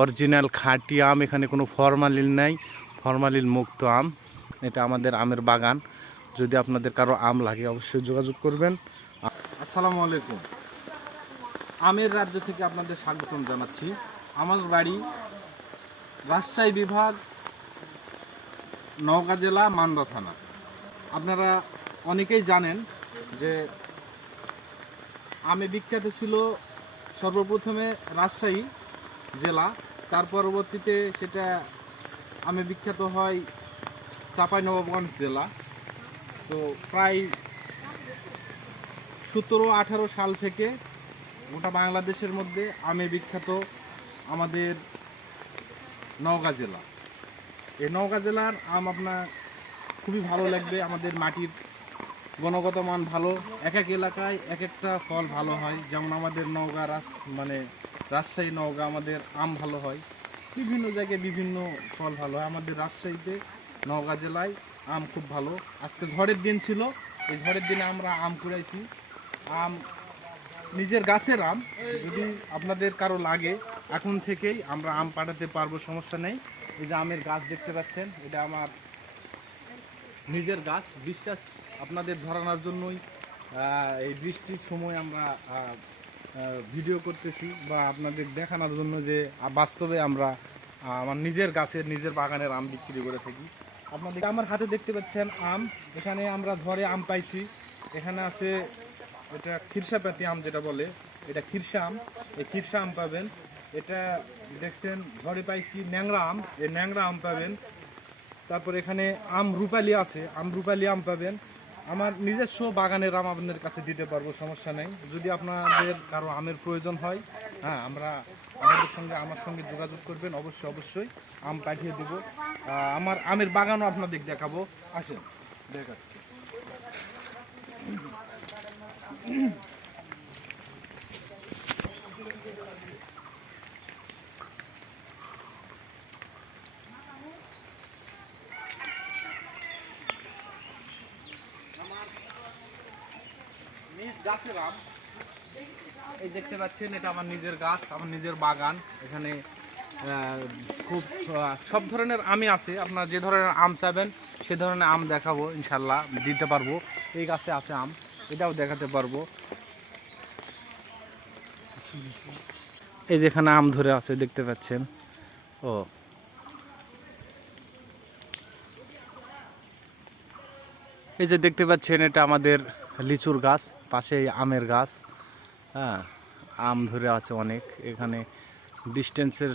Original খাঁটি আম, এখানে কোনো ফরমালিন নাই, ফরমালিন মুক্ত আম। এটা আমাদের আমের বাগান। যদি আপনাদের কারো আম লাগে অবশ্যই যোগাযোগ করবেন। আসসালামু আলাইকুম। আমের রাজ্য থেকে আপনাদের স্বাগতম জানাচ্ছি। আমার বাড়ি রাজশাহী বিভাগ, নওগাঁ জেলা, মান্দা থানা। আপনারা অনেকেই জানেন যে আমে বিখ্যাত ছিল সর্বপ্রথমে রাজশাহী জেলা, তার পরবর্তীতে সেটা আমে বিখ্যাত হয় চাঁপাইনবাবগঞ্জ জেলা। তো প্রায় 17-18 সাল থেকে গোটা বাংলাদেশের মধ্যে আমে বিখ্যাত আমাদের নওগাঁ জেলা। এই নওগাঁ জেলার আম আপনার খুবই ভালো লাগবে। আমাদের মাটির গুণগত মান ভালো, এক এক এলাকায় এক একটা ফল ভালো হয়। যেমন আমাদের নওগাঁ রাজশাহী নওগাঁ আমাদের আম ভালো হয়, বিভিন্ন জায়গায় বিভিন্ন ফল ভালো হয়। আমাদের রাজশাহীতে নওগাঁ জেলায় আম খুব ভালো। আজকে ঝড়ের দিন ছিল, এই ঝড়ের দিনে আমরা আম কুড়াইছি। আম নিজের গাছের আম, যদি আপনাদের কারো লাগে এখন থেকেই আমরা আম পাঠাতে পারবো, সমস্যা নেই। এই যে আমের গাছ দেখতে পাচ্ছেন, এটা আমার নিজের গাছ। বিশ্বাস আপনাদের ধরানোর জন্যই এই বৃষ্টির সময় আমরা ভিডিও করতেছি, বা আপনাদের দেখানোর জন্য যে বাস্তবে আমরা আমার নিজের গাছের নিজের বাগানের আম বিক্রি করে থাকি। আপনাদের আমার হাতে দেখতে পাচ্ছেন আম, এখানে আমরা ধরে আম পাইছি। এখানে আছে এটা খিরসাপাতি আম যেটা বলে, এটা খিরসা আম। এই খিরসা আম পাবেন। এটা দেখছেন ঘরে পাইছি ন্যাংরা আম, এই ন্যাংরা আম পাবেন। তারপর এখানে আম রূপালি আছে, আম রূপালি আম পাবেন। আমার নিজস্ব বাগানের আম আপনাদের কাছে দিতে পারবো, সমস্যা নেই। যদি আপনাদের কারো আমের প্রয়োজন হয়, হ্যাঁ, আমার সঙ্গে যোগাযোগ করবেন, অবশ্যই অবশ্যই আম পাঠিয়ে দেব। আমার আমের বাগানও আপনাদের দেখাবো, আসেন দেখাচ্ছি। নিজ গাছের আম, এই দেখতে পাচ্ছেন, এটা আমার নিজের গাছ, আমার নিজের বাগান। এখানে খুব সব ধরনের আমই আছে। আপনার যে ধরনের আম চাইবেন সে ধরনের আম দেখাবো, ইনশাল্লাহ দিতে পারবো। এই গাছে আছে আম, এটাও দেখাতে পারবো। এই যেখানে আম ধরে আছে দেখতে পাচ্ছেন। ও, এই যে দেখতে পাচ্ছেন, এটা আমাদের লিচুর গাছ, পাশে আমের গাছ। হ্যাঁ, আম ধরে আছে অনেক। এখানে ডিস্টেন্সের